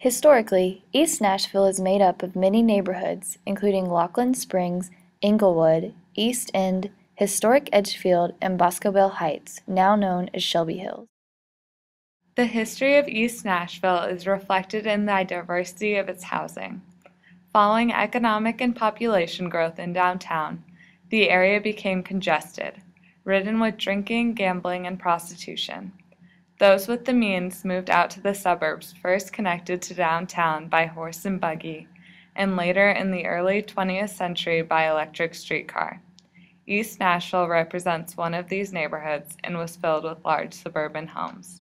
Historically, East Nashville is made up of many neighborhoods, including Laughlin Springs, Englewood, East End, historic Edgefield, and Boscobel Heights, now known as Shelby Hills. The history of East Nashville is reflected in the diversity of its housing. Following economic and population growth in downtown, the area became congested, ridden with drinking, gambling, and prostitution. Those with the means moved out to the suburbs, first connected to downtown by horse and buggy, and later in the early 20th century by electric streetcar. East Nashville represents one of these neighborhoods and was filled with large suburban homes.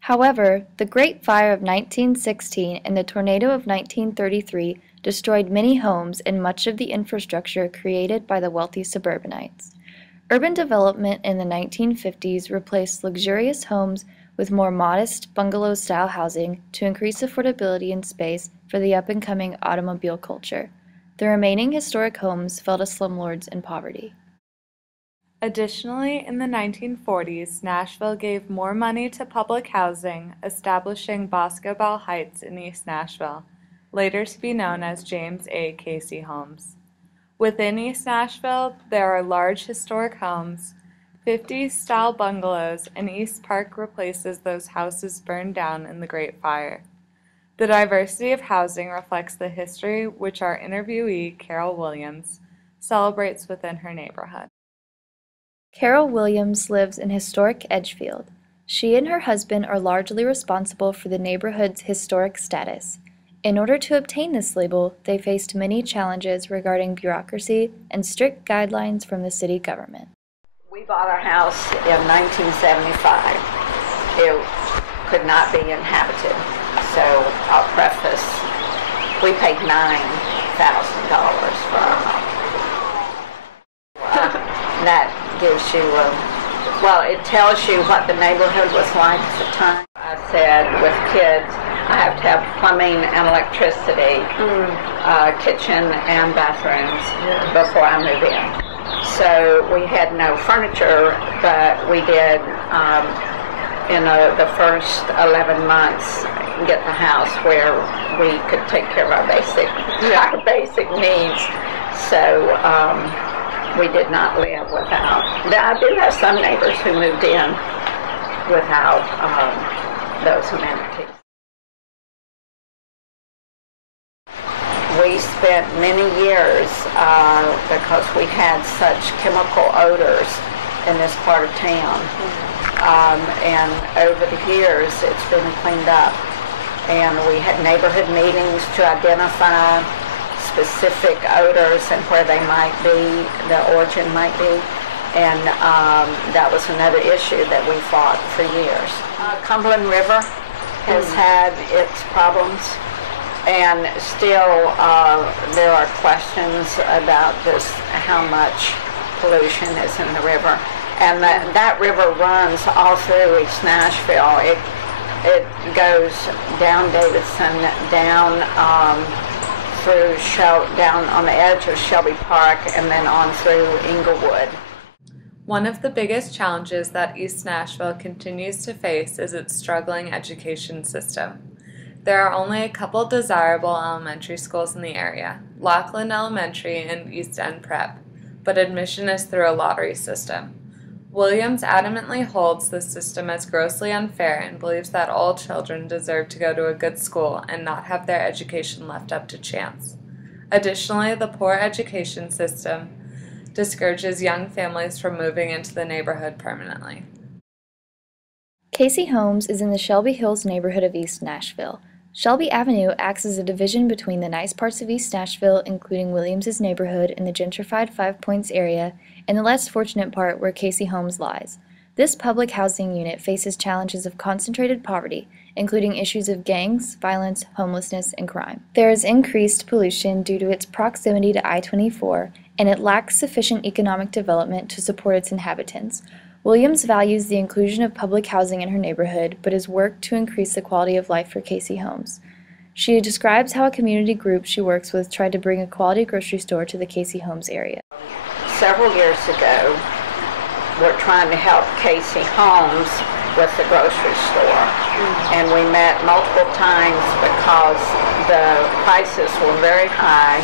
However, the Great Fire of 1916 and the tornado of 1933 destroyed many homes and much of the infrastructure created by the wealthy suburbanites. Urban development in the 1950s replaced luxurious homes with more modest bungalow-style housing to increase affordability and space for the up-and-coming automobile culture. The remaining historic homes fell to slumlords and poverty. Additionally, in the 1940s, Nashville gave more money to public housing, establishing Boscobel Heights in East Nashville, later to be known as James A. Casey Homes. Within East Nashville, there are large historic homes, 50s-style bungalows, and East Park replaces those houses burned down in the Great Fire. The diversity of housing reflects the history which our interviewee, Carol Williams, celebrates within her neighborhood. Carol Williams lives in historic Edgefield. She and her husband are largely responsible for the neighborhood's historic status. In order to obtain this label, they faced many challenges regarding bureaucracy and strict guidelines from the city government. We bought our house in 1975. It could not be inhabited, so I'll preface, we paid $9,000 for our home. That gives you it tells you what the neighborhood was like at the time. I said with kids, I have to have plumbing and electricity, kitchen and bathrooms before I move in. So we had no furniture, but we did, in the first 11 months, get the house where we could take care of our basic needs. So we did not live without. I do have some neighbors who moved in without those amenities. We spent many years, because we had such chemical odors in this part of town, and over the years it's been cleaned up, and we had neighborhood meetings to identify specific odors and where they might be, the origin might be, and that was another issue that we fought for years. Cumberland River has had its problems, and still there are questions about just how much pollution is in the river. And that river runs all through East Nashville. It goes down Davidson, down through down on the edge of Shelby Park, and then on through Englewood. One of the biggest challenges that East Nashville continues to face is its struggling education system. There are only a couple desirable elementary schools in the area, Laughlin Elementary and East End Prep, but admission is through a lottery system. Williams adamantly holds this system as grossly unfair and believes that all children deserve to go to a good school and not have their education left up to chance. Additionally, the poor education system discourages young families from moving into the neighborhood permanently. Casey Homes is in the Shelby Hills neighborhood of East Nashville. Shelby Avenue acts as a division between the nice parts of East Nashville, including Williams's neighborhood and the gentrified Five Points area, and the less fortunate part where Casey Homes lies. This public housing unit faces challenges of concentrated poverty, including issues of gangs, violence, homelessness, and crime. There is increased pollution due to its proximity to I-24, and it lacks sufficient economic development to support its inhabitants. Williams values the inclusion of public housing in her neighborhood, but has worked to increase the quality of life for Casey Homes. She describes how a community group she works with tried to bring a quality grocery store to the Casey Homes area. Several years ago, we're trying to help Casey Homes with the grocery store. And we met multiple times because the prices were very high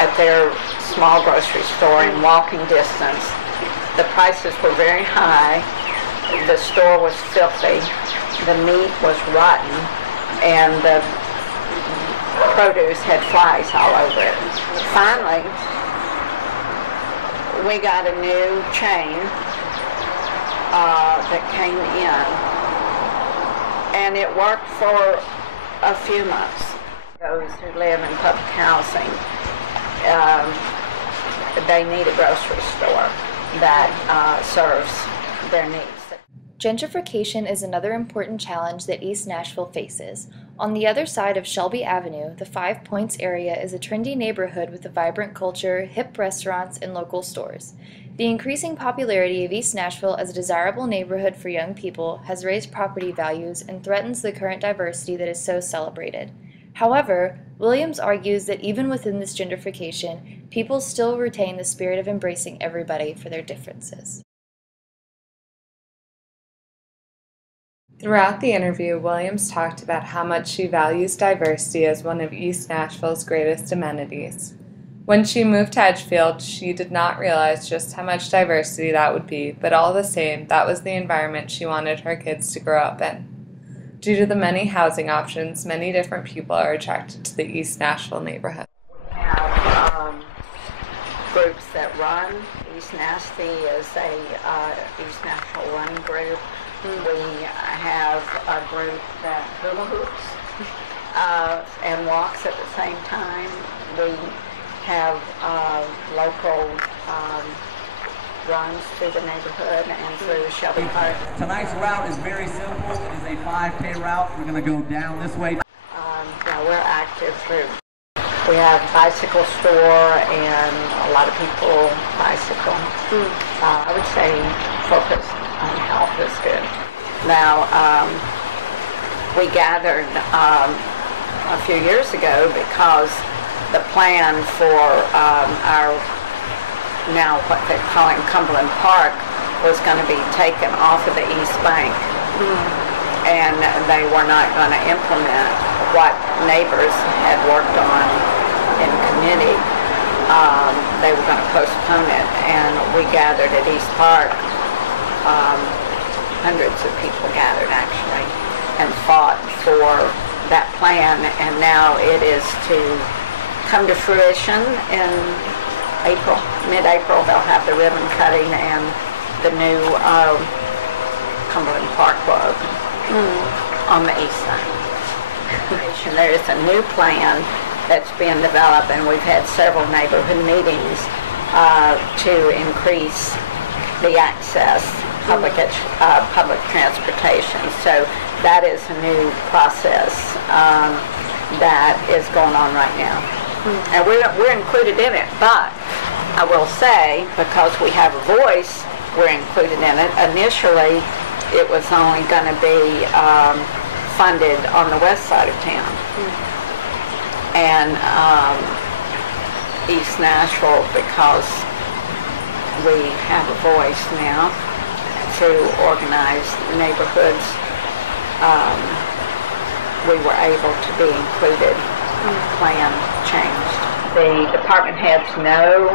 at their small grocery store in walking distance. The prices were very high. The store was filthy. The meat was rotten. And the produce had flies all over it. Finally, we got a new chain that came in, and it worked for a few months. Those who live in public housing, they need a grocery store that serves their needs. Gentrification is another important challenge that East Nashville faces. On the other side of Shelby Avenue, the Five Points area is a trendy neighborhood with a vibrant culture, hip restaurants, and local stores. The increasing popularity of East Nashville as a desirable neighborhood for young people has raised property values and threatens the current diversity that is so celebrated. However, Williams argues that even within this gentrification, people still retain the spirit of embracing everybody for their differences. Throughout the interview, Williams talked about how much she values diversity as one of East Nashville's greatest amenities. When she moved to Edgefield, she did not realize just how much diversity that would be, but all the same, that was the environment she wanted her kids to grow up in. Due to the many housing options, many different people are attracted to the East Nashville neighborhood. We have groups that run. East Nashville is a East Nashville running group. We have a group that hula hoops and walks at the same time. We have local runs through the neighborhood and through Shelby Park. Tonight's route is very simple. It is a 5K route. We're going to go down this way. Yeah, we're active through. We have a bicycle store and a lot of people bicycle. I would say focus on health is good. Now, we gathered a few years ago because the plan for our now what they're calling Cumberland Park was going to be taken off of the East Bank. And they were not going to implement what neighbors had worked on in committee. They were going to postpone it, and we gathered at East Park. Hundreds of people gathered actually and fought for that plan, and now it is to come to fruition in April, mid-April. They'll have the ribbon cutting and the new Cumberland Park will open on the east side. There is a new plan that's being developed, and we've had several neighborhood meetings to increase the access, public transportation. So that is a new process that is going on right now. And we're included in it, but I will say, because we have a voice, we're included in it. Initially, it was only going to be funded on the west side of town. And East Nashville, because we have a voice now through organized neighborhoods, we were able to be included. Plan changed. The department heads know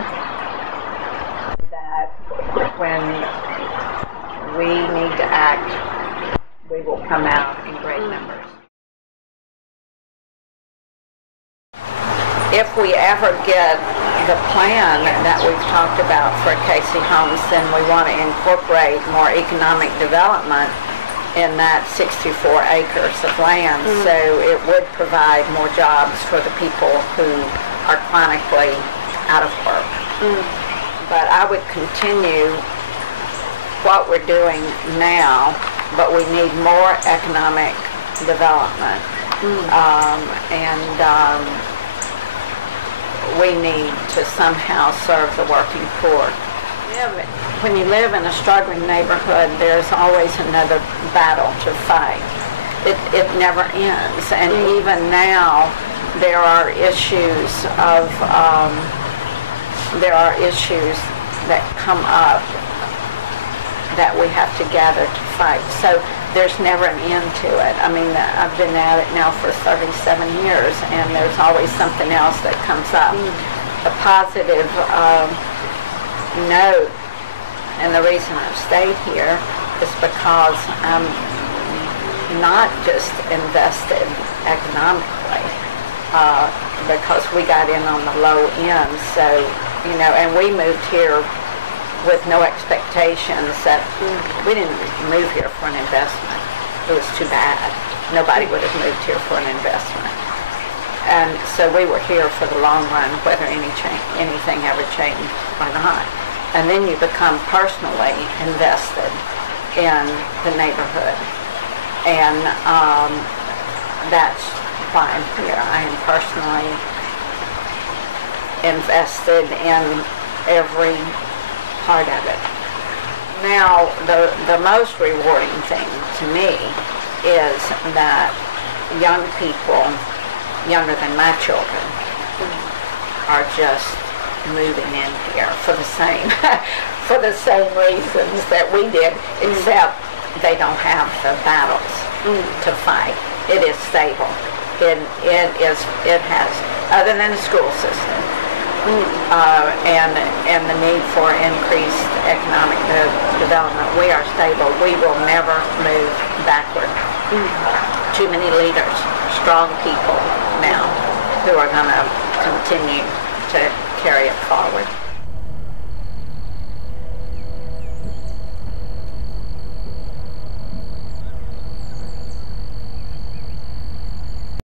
that when we need to act, we will come out in great numbers. If we ever get the plan that we've talked about for Casey Homes, then we want to incorporate more economic development in that 64 acres of land, so it would provide more jobs for the people who are chronically out of work. But I would continue what we're doing now, but we need more economic development, and we need to somehow serve the working poor. When you live in a struggling neighborhood, there's always another battle to fight. It never ends, and even now there are issues that come up that we have to gather to fight. So there's never an end to it. I mean, I've been at it now for 37 years, and there's always something else that comes up. A positive note, and the reason I've stayed here is because I'm not just invested economically, because we got in on the low end. So, you know, and we moved here with no expectations that we didn't move here for an investment. It was too bad. Nobody would have moved here for an investment. And so we were here for the long run, whether anything ever changed or not. And then you become personally invested in the neighborhood. And that's why I'm here. I am personally invested in every part of it. Now, the most rewarding thing to me is that young people, younger than my children, are just moving in here for the same for the same reasons that we did, except they don't have the battles to fight. It is stable. It has, other than the school system, and the need for increased economic development, we are stable. We will never move backward. Too many leaders, strong people now, who are going to continue to carry it forward.